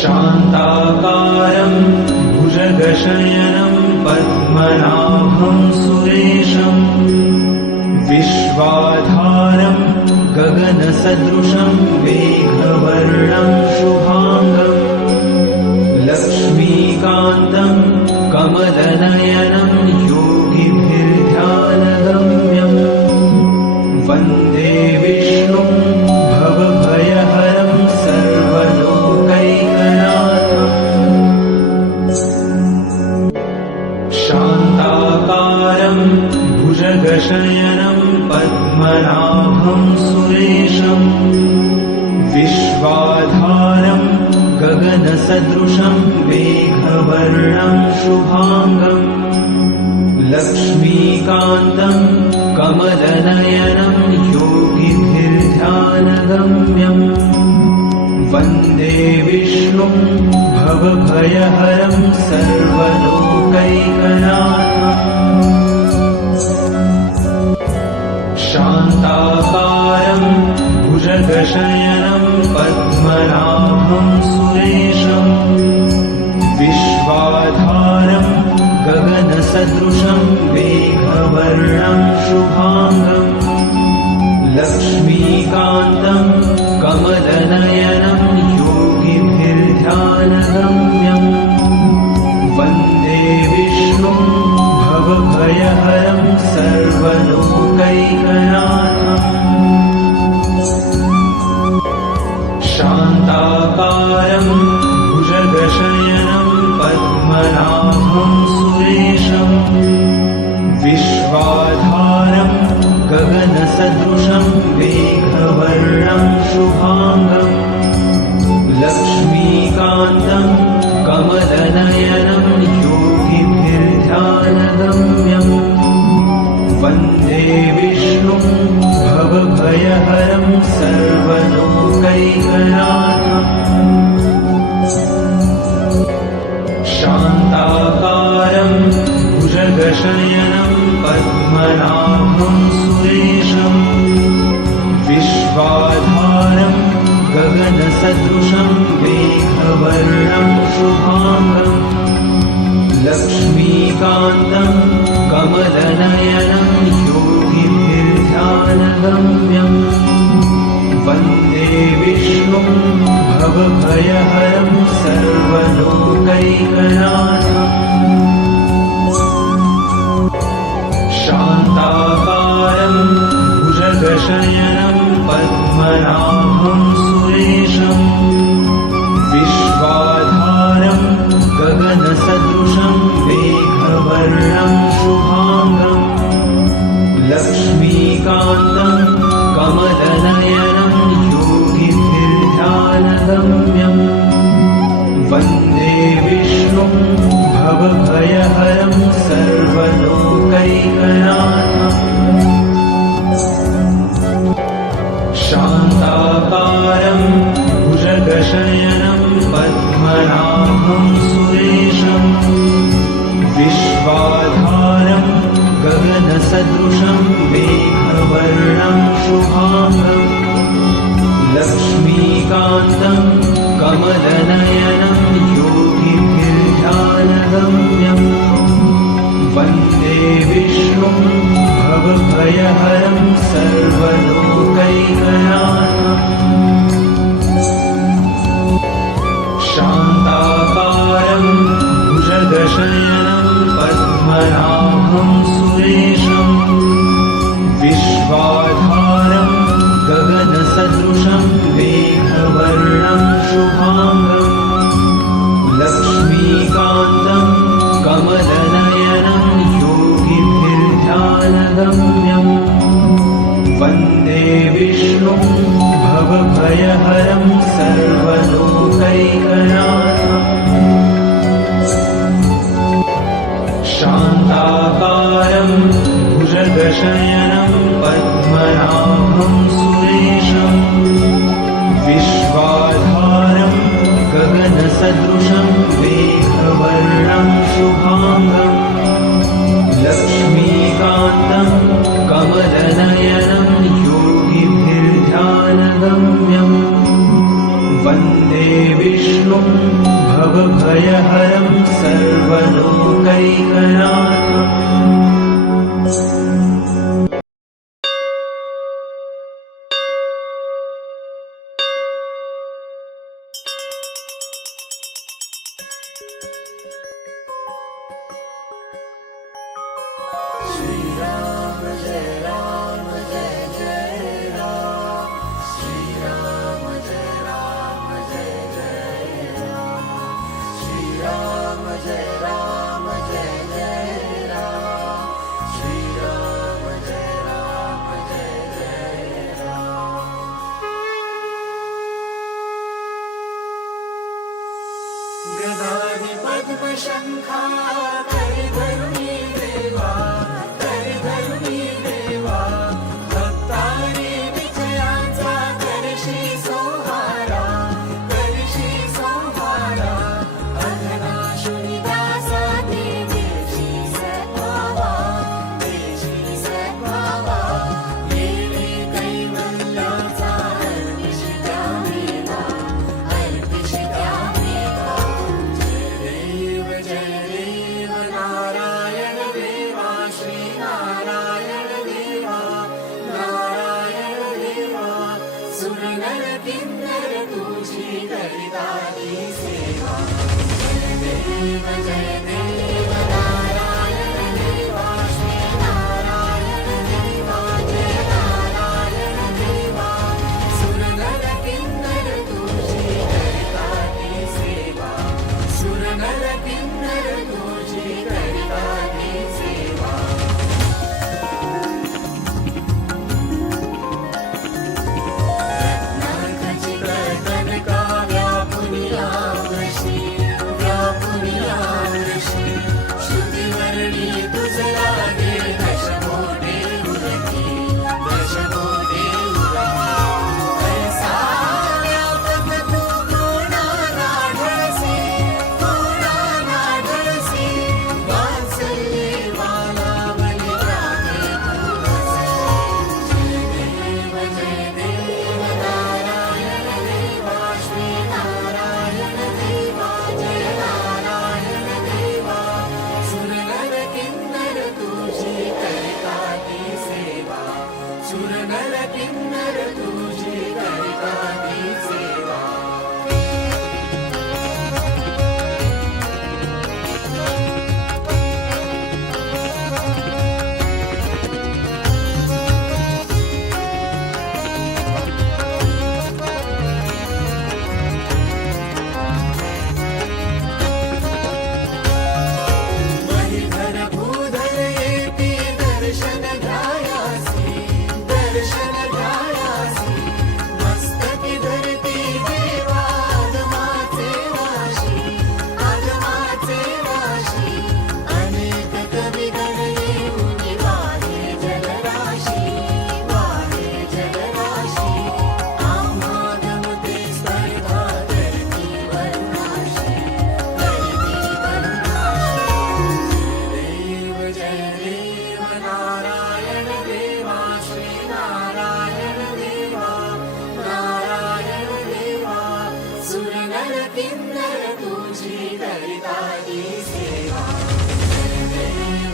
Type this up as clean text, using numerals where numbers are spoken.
शान्ताकारं भुजगशयनं पद्मनाभं सुरेशम् विश्वाधारं गगनसदृशं मेघवर्णं शुभाङ्गम् लक्ष्मीकान्तं कमलनयनं योगिभिर्ध्यानगम्यम् वन्दे विष्णुं भवभयहरं सर्वलोकैकनाथम् शान्ताकारं भुजगशयनं पद्मनाभं सुरेशम् विश्वाधारं गगनसदृशं मेघवर्णं शुभाङ्गम् लक्ष्मीकान्तं कमलनयनं योगिभिर्ध्यानगम्यम् वन्दे विष्णुं भवभयहरं सर्वलोकैकनाथम् शान्ताकारं भुजगशयनं पद्मनाभं सुरेशम् विश्वाधारं गगनसदृशं मेघवर्णं शुभाङ्गम् लक्ष्मीकान्तं कमलनयनं योगिभिर्ध्यानगम्यम् वन्दे विष्णुं भवभयहरं सर्वलोकैकनाथम् शान्ताकारं भुजगशयनं पद्मनाभं सुरेशम् विश्वाधारं गगनसदृशं मेघवर्णं शुभाङ्गम् लक्ष्मीकान्तं कमलनयनं योगिभिर्ध्यानगम्यम् वन्दे विष्णुं भवभयहरं सर्वलोकैकनाथम् शान्ताकारं भुजगशयनं पद्मनाभं सुरेशम् विश्वाधारं गगनसदृशं मेघवर्णं शुभाङ्गम् लक्ष्मीकान्तं कमलनयनं योगिभिर्ध्यानगम्यम् वन्दे विष्णुं भवभयहरं सर्वलोकैकनाथम् शान्ताकारं भुजगशयनं पद्मनाभं सुरेशम् विश्वाधारं गगनसदृशं मेघवर्णं शुभाङ्गम् लक्ष्मीकान्तं कमलनयनं योगिभिर्ध्यानगम्यम् वन्दे विष्णुं भवभयहरं सर्वलोकैकनाथम् शान्ताकारं भुजगशयनं पद्मनाभं सुरेशम् विश्वाधारं गगनसदृशं मेघवर्णं शुभाङ्गम् लक्ष्मीकान्तं कमलनयनं योगिभिर्ध्यानगम्यम् वन्दे विष्णुं भवभयहरं सर्वलोकैकनाथम् शान्ताकारं भुजगशयनं पद्मनाभं सुरेशम् विश्वाधारं गगनसदृशं मेघवर्णं शुभाङ्गम् लक्ष्मीकान्तं कमलनयनं योगिभिर्ध्यानगम्यम् वन्दे विष्णुं भवभयहरं सर्वलोकैकनाथम् शान्ताकारं भुजगशयनं पद्मनाभं सुरेशम् विश्वाधारं गगनसदृशं मेघवर्णं शुभाङ्गम् लक्ष्मीकान्तं कमलनयनं योगिभिर्ध्यानगम्यम् वन्दे विष्णुं भवभयहरं सर्वलोकैकनाथम्। श्रीराम जय राम जय जय राम, श्रीराम जय राम जय जय राम, श्रीराम जय राम जय जय राम, श्रीराम जय राम जय जय राम। गदाधि पद्म शंखा करि धरुणी देवा, करि धरुणी देवा, भक्तारी विजयांचा करशी सोहारा, करशी सोहारा, अघनाशुनी दासा देशी सद्भावा, देशी सद्भावा, येणे कैवल्याचा अर्पिषि द्यावेला, अर्पिषि द्यावेला। जय देव नारायण देवा, श्री नारायण देवा, नारायण देवा, सुरनर किन्नर तुझी करिताती सेवा। जय देव नारायण देवा, श्री नारायण देवा, जय नारायण देवा, सुरनर किन्नर तुझी करिताती सेवा, सुरनर किन्नर तुझी करिताती सेवा। रत्नाखचित कनका व्यापुनी आवशी, व्यापुनी आवशी, श्रुतिवर्णी तुझ लागे दशमोटे उरती, दशमोटे उरती। ऐसा व्यापक तू कोणा नाढळसी, कोणा नाढळसी, वात्सल्ये वालावली रामे तू हसशी। जय देव नारायण देवा, श्री नारायण देवा, जय नारायण देवा, सुरनर किन्नर तुझी करिताती सेवा, सुरनर किन्नर तुझी करिताती सेवा। महीधर भूधर येती दर्शन घ्यायासी, दर्शन घ्यायासी, मस्तकी धरती देवा आगमाचे वाशी, आगमाचे वाशी, अनेक कविगण येऊनी वाहे जलराशी, वाहे जलराशी, आम्हा गमते स्पर्धा करती वरुणाशी, करती वरुणाशी। जय देव नारायण देवा, श्री नारायण देवा, नारायण देवा, सुरनर किन्नर तुझी करिताती सेवा। जय देव